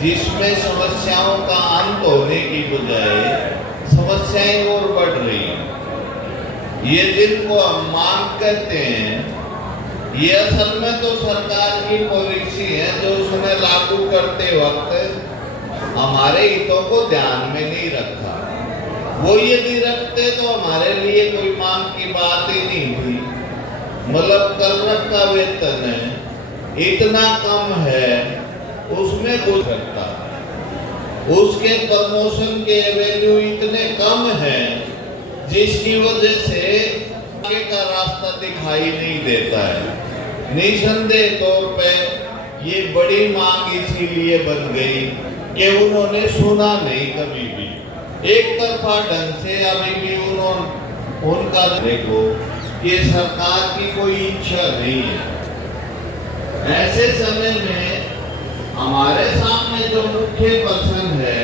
जिसमें समस्याओं का अंत होने की बजाय समस्याएं और बढ़ रही हैं। ये जिनको हम मांग कहते हैं, ये असल में तो सरकार की पॉलिसी है जो उसने लागू करते वक्त हमारे हितों को ध्यान में नहीं रखा। वो यदि रखते तो हमारे लिए कोई मांग की बात ही नहीं थी। मतलब कर्मठ का वेतन है इतना कम है, उसमें कुछ सकता, उसके प्रमोशन के वैल्यू इतने कम है जिसकी वजह से आगे का रास्ता दिखाई नहीं देता है। निसंदेह तौर पे ये बड़ी मांग इसीलिए बन गई कि उन्होंने सुना नहीं कभी भी, एक तरफा ढंग से अभी भी उनका देखो कि सरकार की कोई इच्छा नहीं है। ऐसे समय में हमारे सामने जो मुख्य प्रश्न है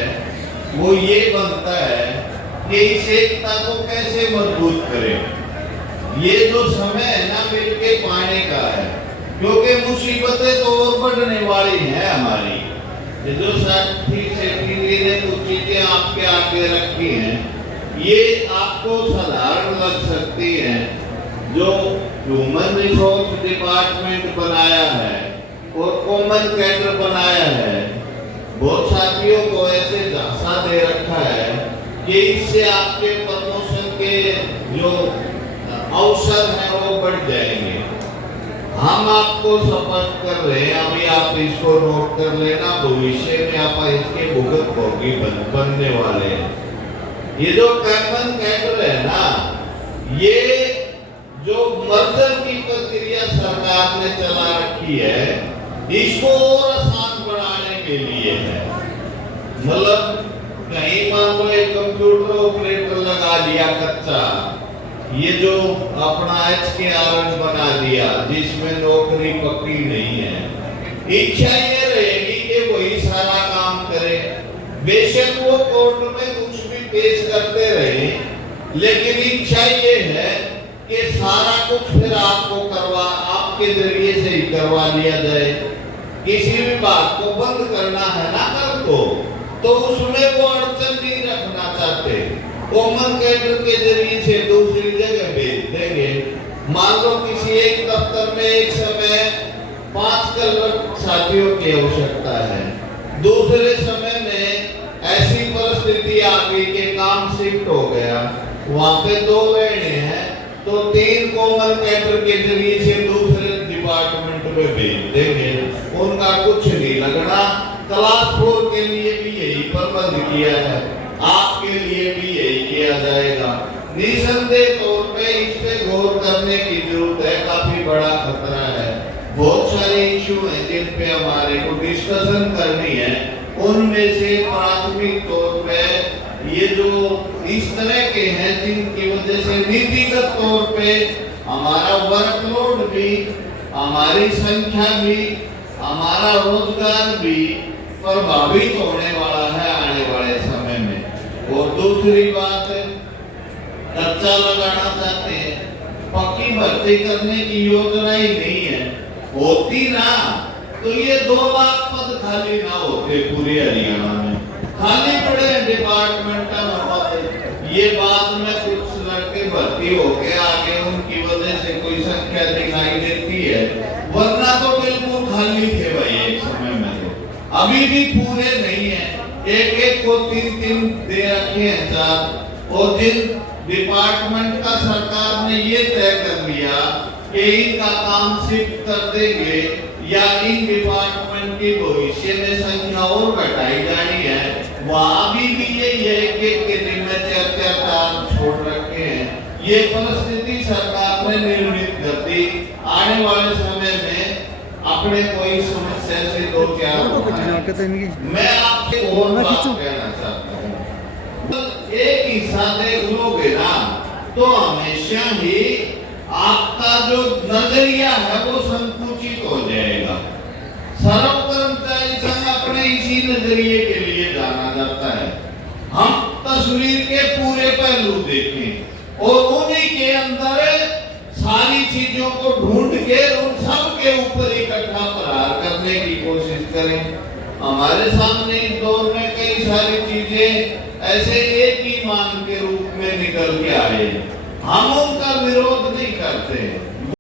वो ये बनता है कि इस एकता को कैसे मजबूत करें। ये जो समय है ना मिलके पाने का है, क्योंकि मुसीबतें तो और बढ़ने वाली हैं हमारी। ये जो साथी सेठी ने कुछ चीजें आपके आगे रखी हैं, ये आपको साधारण लग सकती हैं। जो ह्यूमन रिसोर्स डिपार्टमेंट बनाया है और कॉमन कैडर बनाया है, बहुत साथियों को ऐसे झांसा दे रखा है कि इससे आपके प्रमोशन के जो अवसर हैं वो बढ़ जाएंगे। हम आपको स्पष्ट कर रहे हैं, अभी आप इसको नोट कर लेना, भविष्य में आप इसके भुगत भोगी बनने वाले हैं। ये जो कॉमन कैडर है ना, ये जो मर्जर की प्रक्रिया सरकार ने चला रखी है, इसको और आसान बनाने के लिए है। मतलब कहीं मान लो एक कंप्यूटर ऑपरेटर लगा दिया कच्चा, ये जो अपना HKRN बना दिया जिसमें नौकरी पक्की नहीं है। इच्छा ये रहेगी कि वही सारा काम करे, बेशक वो कोर्ट में कुछ भी पेश करते रहे, लेकिन इच्छा ये है कि सारा कुछ फिर आपके जरिए से ही करवा लिया जाए। किसी भी बात को बंद करना है ना कल को, तो उसमें वो अड़चन नहीं रखना चाहते, कॉमन कैडर के जरिए से दूसरी जगह भेज देंगे। मान लो किसी एक दफ्तर में एक समय 5 क्लर्क साथियों की आवश्यकता है, दूसरे समय में ऐसी परिस्थिति आ गई कि काम शिफ्ट हो गया, वहां पे 2 लाइनें हैं, तो 3 कॉमन कैडर के जरिए से दूसरे डिपार्टमेंट में भेज देंगे, उनका कुछ नहीं लगना। क्लास 4 के लिए भी यही प्रबंध किया है, आपके लिए भी यही किया जाएगा। निसंदेह तौर पे इस पे गौर करने की जरूरत है, काफी बड़ा खतरा है। बहुत सारे इश्यू हैं जिन पे हमारे को डिस्कशन करनी है। उनमें से प्राथमिक तौर पे ये जो इस तरह के हैं जिनकी वजह से नीतिगत तौर पे हमारा वर्कलोड भी, हमारी संख्या भी, हमारा रोजगार भी प्रभावित होने वाला है आने वाले समय में। और दूसरी बात, कच्चा लगाना चाहते हैं, पक्की भर्ती करने की योजना ही नहीं है। होती ना तो ये 2 लाख पद खाली ना होते पूरे हरियाणा में, खाली पड़े डिपार्टमेंटल पद। ये बाद में कुछ लड़के भर्ती होके आगे उनकी वजह से कोई संख्या दिखाई देती है, वरना तो बिल्कुल खाली थे भाई एक समय में। तो अभी भी पूरे नहीं है, एक को 3 दे रखे हैं 4। और जिन डिपार्टमेंट का सरकार ने ये तय कर लिया कि इनका काम शिफ्ट कर देंगे या इन डिपार्टमेंट की भविष्य में संख्या और घटाई जानी है, वहां भी यही है कि जिनमें 4 छोड़ रखे हैं। ये परिस्थिति सरकार ने निर्मित कर दी। आने वाले समय में अपने कोई समस्या से 2-4 मैं आपसे और बात कहना चाहता हूँ। एक हिस्सा देख लोगे ना तो हमेशा ही आपका जो नजरिया है वो संकुचित हो जाएगा। सर्व कर्मचारी संघ अपने इसी नजरिए के लिए जाना जाता है। हम तस्वीर के पूरे पहलू देखें और उन्हीं के अंदर सारी चीजों को ढूंढ के उन सब के ऊपर इकट्ठा प्रहार करने की कोशिश करें। हमारे सामने इस दौर में कई सारी चीजें ऐसे एक ही ईमान के रूप में निकल के आए। हम उनका विरोध नहीं करते,